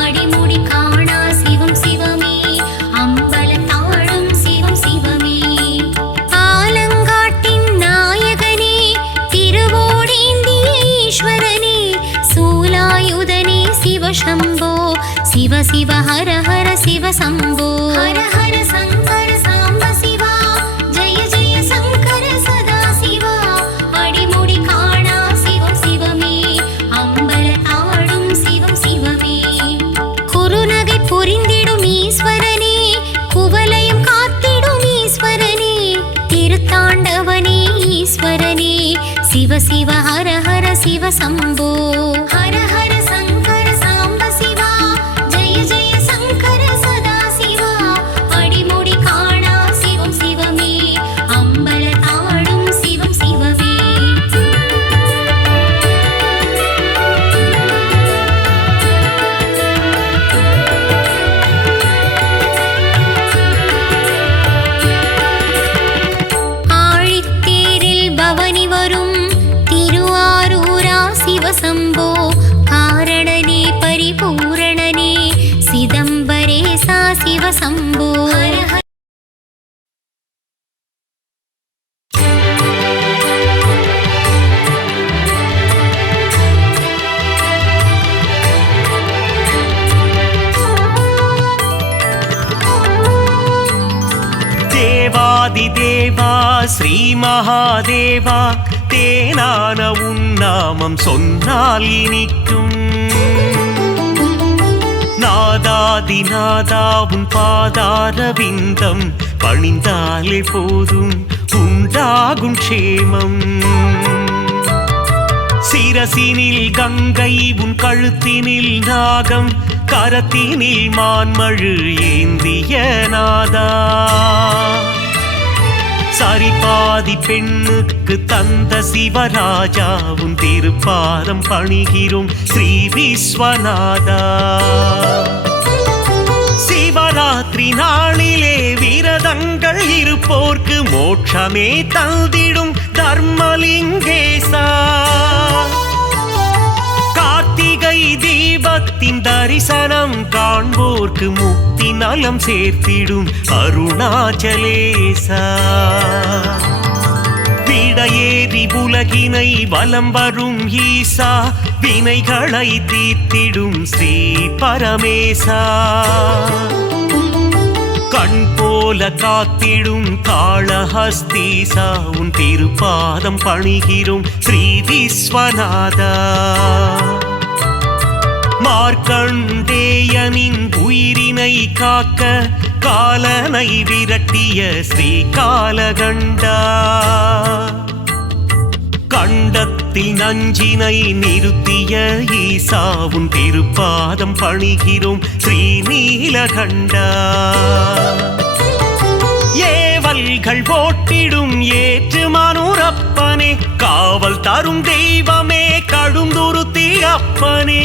அடிமுடி காணா சிவம் சிவமே அம்பல தாழும் சிவம் சிவமே ஆலங்காட்டின் நாயகனே திருவோடேந்திய ஈஸ்வரனே சூலாயுதனே சிவசம்போ சிவ சிவ ஹர ஹர சிவ சம்போ ஹர ஹர சங்கர சாம்ப சிவா ஜெய ஜெய சங்கர சதா சிவா அடிமுடி காணா சிவம் சிவமே அம்பல தாவடும் சிவம் சிவமே குறுநகை புரிந்திடும் ஈஸ்வரனே குவலயம் காத்திடும் ஈஸ்வரனே திருத்தாண்டவனே ஈஸ்வரனே சிவ சிவ ஹர ஹர சிவ சம்போ ஹர ஹர சங்கர சாம்ப சிவா ஜெய ஜெய சங்கர சதா சிவா அடிமுடி காணா சிவம் சிவமே அம்பல தாவடும் சிவம் சிவமே ஆழித்தேரில் பவனி வரும் திருவாரூரா சிவசம்போ காரணனே பரிபூரணனே சிதம்பரேசா சிவசம்போ ஹர ஹர தேவாதி தேவா ஸ்ரீ மகாதேவா தேனான உன்னாமம் சொன்னால் இனிக்கும் நாதாதி நாதா உன் பாதார விந்தம் பணிந்தாலே போதும் உண்டாகும் க்ஷேமம் சிரசினில் கங்கை உன் கழுத்தினில் நாகம் கரத்தினில் மான்மழு ஏந்திய நாதா சரிபாதி பெண்ணுக்கு தந்த சிவராஜா உன் திருப்பாதம் பணிகிறோம் ஸ்ரீ விஸ்வநாதா சிவராத்திரி நாளிலே விரதங்கள் இருப்போர்க்கு மோட்சமே தந்திடும் தர்மலிங்கேசா கார்த்திகை தீபத்தின் தரிசனம் காண்போர்க்கு முக்தி நலம் சேர்த்திடும் அருணாச்சலேசா விடையேறி உலகினை வலம் வரும் ஈசா வினைகளை தீர்த்திடும் ஸ்ரீ பரமேசா கண் போல காத்திடும் காளஹஸ்தீசா உன் திருப்பாதம் பணிகிறோம் ஸ்ரீ விஸ்வநாதா மார்க்கண்டேயனின் உயிரினை காக்க காலனை விரட்டிய ஸ்ரீ காலகண்டா கண்டத்தில் நஞ்சினை நிறுத்திய ஈசா உன் திருப்பாதம் பணிகிறோம் ஸ்ரீ நீலகண்டா ஏவல்கள் போட்டிடும் ஏற்று மனுரப்பனே காவல் தரும் தெய்வமே கடுந்துருத்தி அப்பனே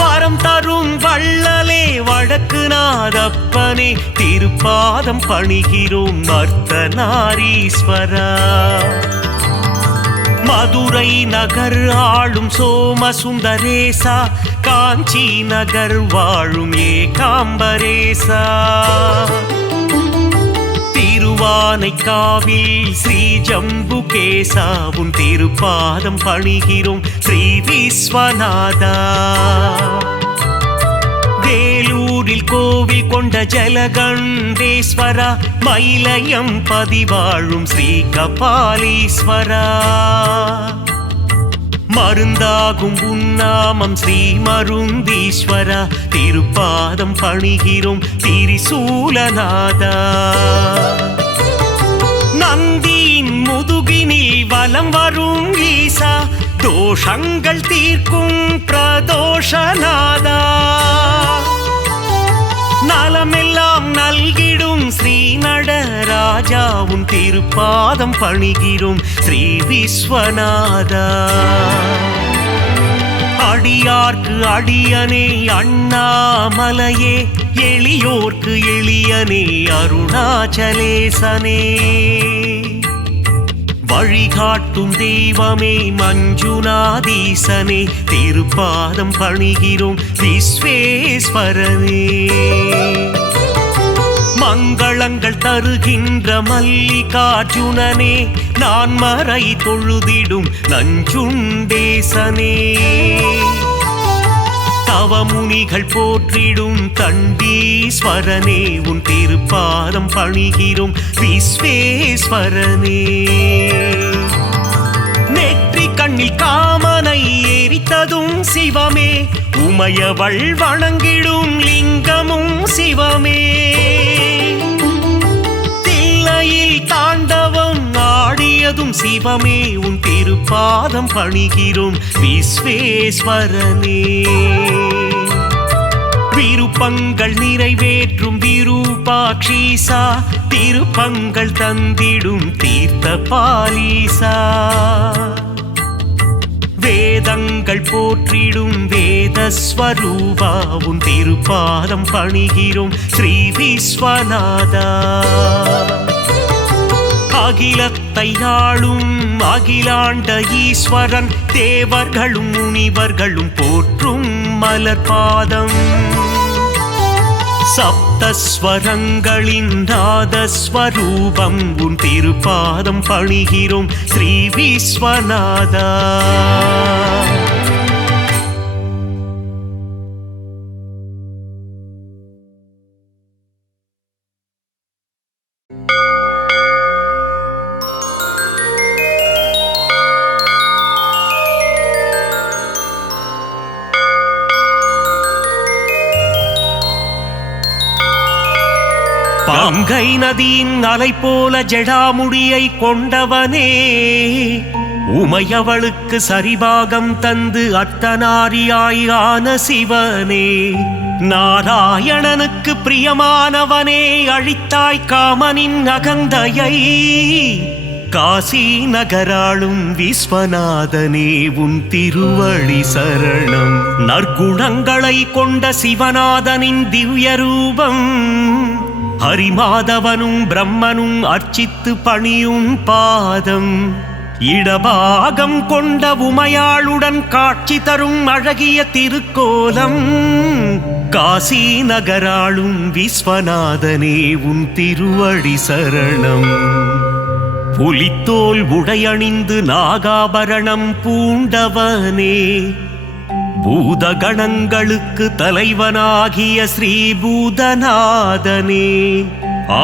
வரம் தரும் வள்ளலே வடக்கு நாதப்பனே திருப்பாதம் பணிகிறோம் அர்த்தநாரீஸ்வரா மதுரை நகர் ஆளும் சோமசுந்தரேசா காஞ்சி நகர் வாழும் ஏகாம்பரேசா திருவானைக்காவில் ஸ்ரீ ஜம்புகேசா உன் திருப்பாதம் பணிகிறோம் ஸ்ரீ விஸ்வநாதா. வேலூரில் கோவில் கொண்ட ஜலகண்டேஸ்வரா மயிலயம் பதிவாழும் ஸ்ரீ கபாலீஸ்வரா. மருந்தாகும் உன்னாமம் ஸ்ரீ மருந்தீஸ்வரா திருப்பாதம் பணிகிறோம் திரிசூலநாதா. நந்தியின் முதுகினில் வலம் வரும் ஈசா தோஷங்கள் தீர்க்கும் பிரதோஷநாதா. நலமெல்லாம் நல்கிடும் ஸ்ரீ நடராஜா உன் திருப்பாதம் பணிகிறோம் ஸ்ரீ விஸ்வநாதா. அடியார்க்கு அடியனே அண்ணாமலையே எளியோர்க்கு எளியனே அருணாச்சலேசனே. வழிகாட்டும் தெய்வமே மஞ்சுநாதீசனே திருப்பாதம் பணிகிறோம் விஸ்வேஸ்வரனே. மங்களங்கள் தருகின்ற மல்லிகார்ஜுனனே நான் மறை தொழுதிடும் நஞ்சுண்டேசனே. தவமுனிகள் போற்றிடும் தண்டீஸ்வரனே உன் திருப்பாதம் பணிகிறோம் விஸ்வேஸ்வரனே. நெற்றி கண்ணில் காமனை எரித்ததும் சிவமே உமையவள் வணங்கிடும் லிங்கமும் சிவமே. தில்லையில் தாண்டவம் ஆடியதும் சிவமே உன் திருப்பாதம் பணிகிறோம் விஸ்வேஸ்வரனே. விருப்பங்கள் நிறைவேற்றும் விரூபாட்சீசா திருப்பங்கள் தந்திடும் தீர்த்த பாலீசா. வேதங்கள் போற்றிடும் வேதஸ்வரூபா உன் திருப்பாதம் பணிகிறோம் ஸ்ரீ விஸ்வநாதா. அகிலத்தை ஆளும் அகிலாண்ட ஈஸ்வரன் தேவர்களும் முனிவர்களும் போற்றும் மலர்பாதம். சப்தஸ்வரங்களின் நாதஸ்வரூபம் உன் திருப்பாதம் பணிகிறோம் ஸ்ரீ விஸ்வநாதா. கங்கை நதியின் அலை போல ஜடாமுடியை கொண்டவனே உமையவளுக்கு சரிபாகம் தந்து அர்த்தநாரியாய் ஆன சிவனே. நாராயணனுக்கு பிரியமானவனே அழித்தாய் காமனின் அகந்தையை. காசி நகராளும் விஸ்வநாதனே உன் திருவடி சரணம். நற்குணங்களை கொண்ட சிவநாதனின் திவ்ய ரூபம் ஹரிமாதவனும் பிரம்மனும் அர்ச்சித்து பணியும் பாதம். இடபாகம் கொண்ட உமையாளுடன் காட்சி தரும் அழகிய திருக்கோலம். காசி நகராளும் விஸ்வநாதனே உன் திருவடி சரணம். புலித்தோல் உடையணிந்து நாகாபரணம் பூண்டவனே பூதகணங்களுக்கு தலைவனாகிய ஸ்ரீபூதநாதனே.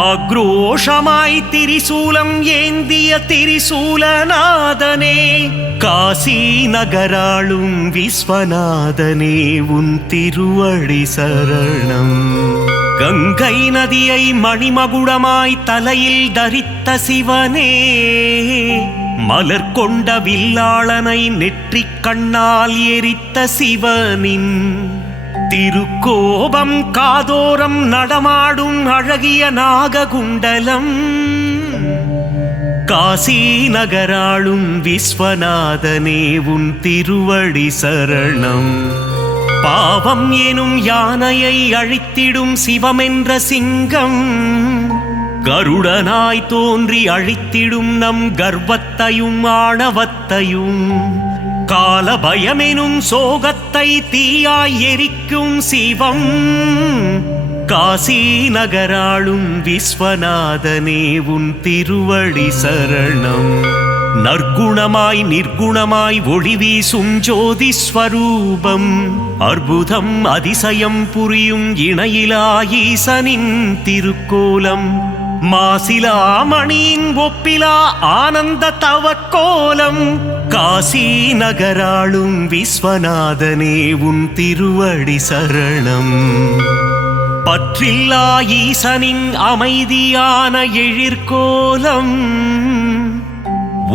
ஆக்ரோஷமாய் திரிசூலம் ஏந்திய திரிசூலநாதனே. காசி நகராளும் விஸ்வநாதனே உன் திருவடி சரணம். கங்கை நதியை மணிமகுடமாய் தலையில் தரித்த சிவனே. மலர் கொண்ட வில்லாளனை நெற்றிக் கண்ணால் எரித்த சிவனின் திருக்கோபம் காதோரம் நடமாடும் அழகிய நாககுண்டலம். காசி நகராளும் விஸ்வநாதனே உன் திருவடி சரணம். பாவம் எனும் யானையை அழித்திடும் சிவமென்ற சிங்கம். கருடனாய் தோன்றி அழித்திடும் நம் கர்வத்தையும் ஆணவத்தையும். கால பயமெனும் சோகத்தை தீயாய் எரிக்கும் சிவம். காசி நகராளும் விஸ்வநாதனே உன் திருவடி சரணம். நற்குணமாய் நிர்குணமாய் ஒளி வீசும் ஜோதி ஸ்வரூபம், அற்புதம் அதிசயம் புரியும் இணையிலா ஈசனின் திருக்கோலம், மாசிலா மணியின் ஒப்பிலா ஆனந்த தவக்கோலம். காசி நகராளும் விஸ்வநாதனே உன் திருவடி சரணம். பற்றில்லா ஈசனின் அமைதியான எழிற்கோலம்,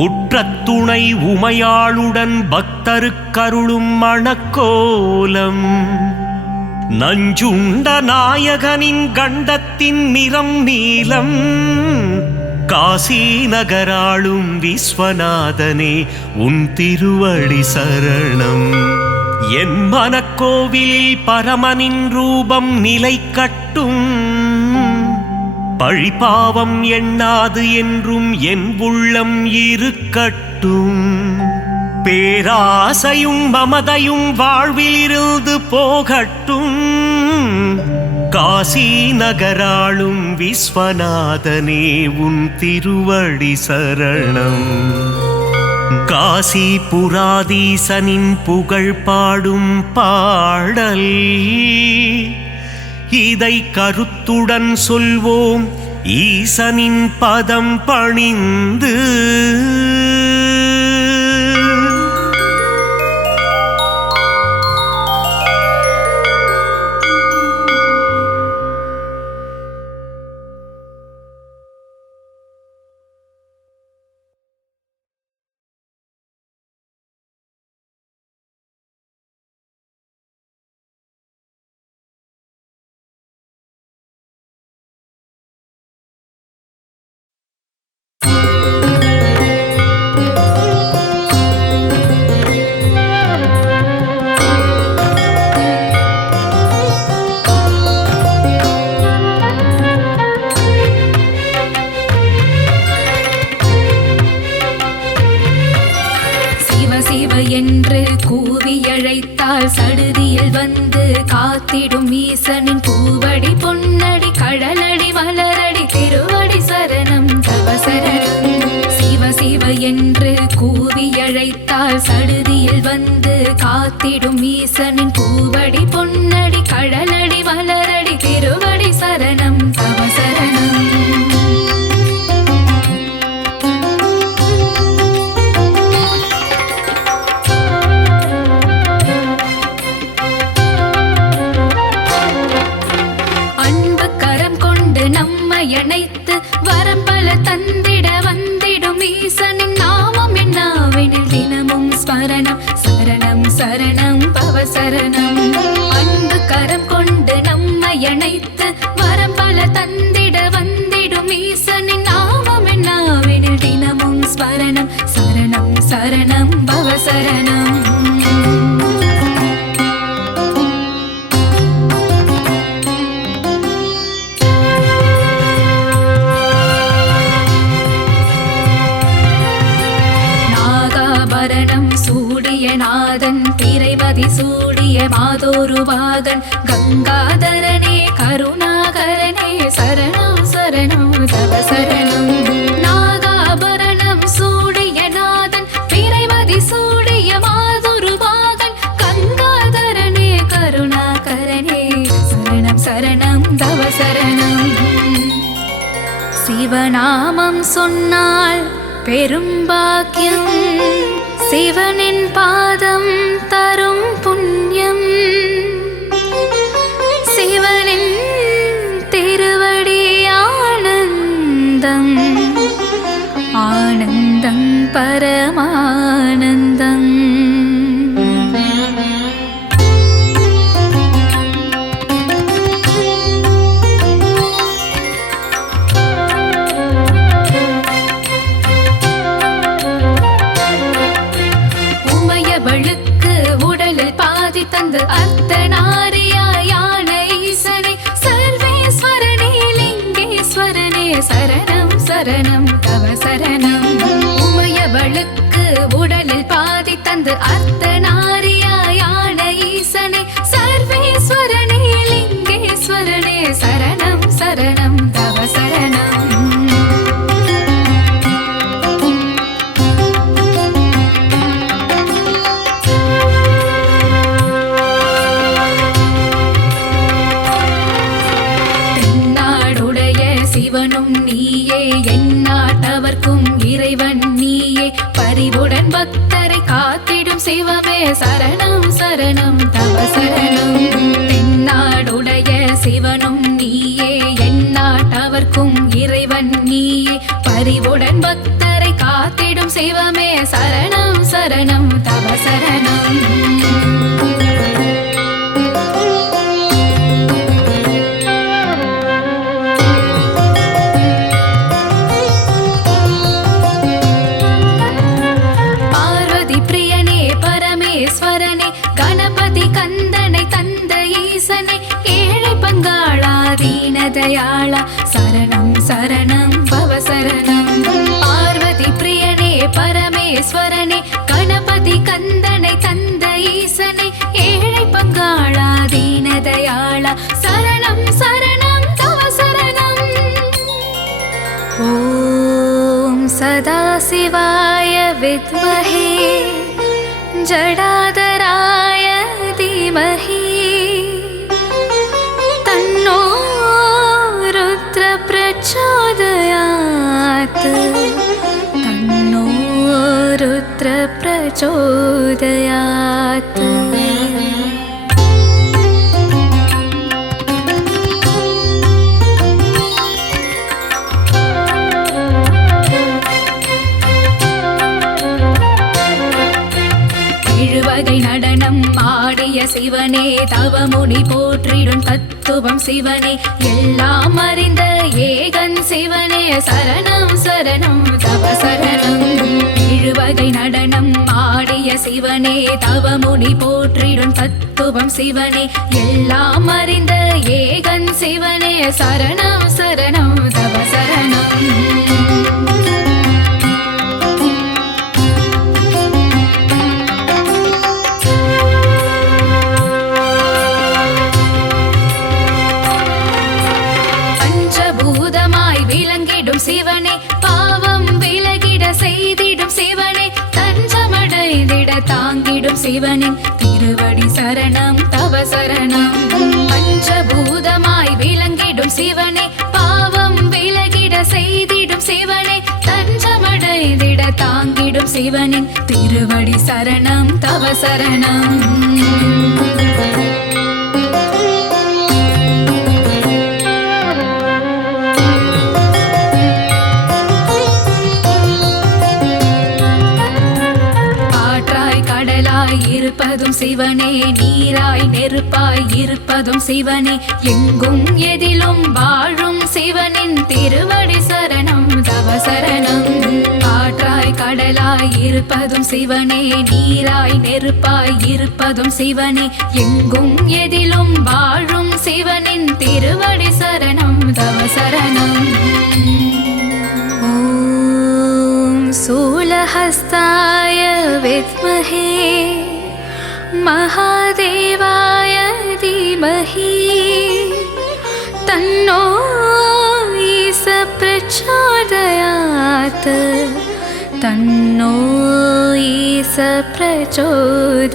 உற்ற துணை உமையாளுடன் பக்தருக்கருளும் மணக்கோலம், நஞ்சுண்ட நாயகனின் கண்டத்தின் நிறம் நீலம். காசி நகராளும் விஸ்வநாதனே உன் திருவடி சரணம். என் மனக்கோவிலில் பரமனின் ரூபம் நிலை கட்டும், பழிபாவம் எண்ணாது என்றும் என் உள்ளம் இருக்கட்டும். பேராசையும் மமதையும் வாழ்விலிருந்து போகட்டும். காசி நகராளும் விஸ்வநாதனே உன் திருவடி சரணம். காசி புராதீசனின் புகழ் பாடும் பாடல், இதை கருத்துடன் சொல்வோம் ஈசனின் பதம் பணிந்து. என்று கூவியழைத்தால் சடுதியில் வந்து காத்திடும் ஈசனின் பூவடி பொன்னடி கடலடி மலரடி திருவடி சரணம் தவசரணம். சிவ சிவ என்று கூவியழைத்தால் சடுதியில் வந்து காத்திடும் ஈசனின் பூவடி பொன்னடி கடலடி மலரடி திருவடி சரணம் தவசரணம். அணைத்து வரம் பல தந்திட வந்திடும் ஈசனின் நாமம் என்னாவெனில் தினமும் ஸ்மரணம் சரணம் சரணம் பவசரணம். அன்பு கரம் கொண்டு நம்மை அணைத்து வரம் பல தந்திட வந்திடும் ஈசனின் நாமம் என்னாவெனில் தினமும் ஸ்மரணம் சரணம் சரணம் பவசரணம். நாதன் திரைவதி சூடிய மாதோருவாகன் கங்காதரனே கருணாகரனே சரணம் சரணம் தவசரணம். நாகாபரணம் சூடிய நாதன் திரைவதி சூடிய மாதோருவாகன் கங்காதரனே கருணாகரனே சரணம் சரணம் தவசரணம். சிவநாமம் சொன்னால் பெரும்பாக்கியம், சிவனின் பாதம் தரும் புண்ணியம், சிவனின் திருவடி ஆனந்தம் ஆனந்தம் பரமானந்தம். தந்து அர்த்தநாரியான ஈசனே சர்வேஸ்வரனே லிங்கேஸ்வரனே சரணம் சரணம் தவசரணம். உமையவளுக்கு உடலில் பாதி தந்து அர்த்தநாரியான ஈசனே சர்வேஸ்வரனே லிங்கேஸ்வரனே எந்நாட்டவர்க்கும் இறைவன் நீயே பரிவுடன் பக்தரை காத்திடும் சிவமே சரணம் சரணம் தவ சரணம் தென்னாடுடைய சிவனும் நீயே எந்நாட்டவர்க்கும் இறைவன் நீயே பரிவுடன் பக்தரை காத்திடும் சிவமே சரணம் சரணம் தவ சரணம் தயாளா சரணம் சரணம் பவ சரணம் பார்வதி பிரியனே பரமேஸ்வரனே கணபதி கந்தனை தந்த ஈசனே ஏழை பங்காளா தீன தயாளா சரணம் சரணம் தவ சரணம் ஓம் சதாசிவாய வித்மஹே ஜடாதராய தீமஹி தன்னோ प्रचोदयात् तन्नो रुद्र प्रचोदयात् எழுவகை நடனம் ஆடிய சிவனே தவமுனி போற்றிடும் தத்துவம் சிவனே எல்லாம் அறிந்த ஏகன் சிவனே சரணம் சரணம் தவ சரணம் எழுவகை நடனம் ஆடிய சிவனே தவமுனி போற்றிடும் தத்துவம் சிவனே எல்லாம் அறிந்த ஏகன் சிவனே சரணம் சரணம் தவ சரணம் சிவனே பாவம் விலகிட செய்திடும் சிவனே தஞ்சமடைந்திட தாங்கிடும் சிவனின் திருவடி சரணம் தவ சரணம் பஞ்சபூதமாய் விளங்கிடும் சிவனே பாவம் விலகிட செய்திடும் சிவனே தஞ்சமடைந்திட தாங்கிடும் சிவனின் திருவடி சரணம் தவ சரணம் இருப்பதும் சிவனே நீராய் நெருப்பாய் இருப்பதும் சிவனே எங்கும் எதிலும் வாழும் சிவனின் திருவடி சரணம் தவ சரணம் காற்றாய் கடலாய் இருப்பதும் சிவனே நீராய் நெருப்பாய் இருப்பதும் சிவனே எங்கும் எதிலும் வாழும் சிவனின் திருவடி சரணம் தவ சரணம் ஓம் சூலஹஸ்தாய வித்மஹே महादेवाय धीमहि तन्नो ईश प्रचोदयात् तन्नो ईश प्रचोदयात्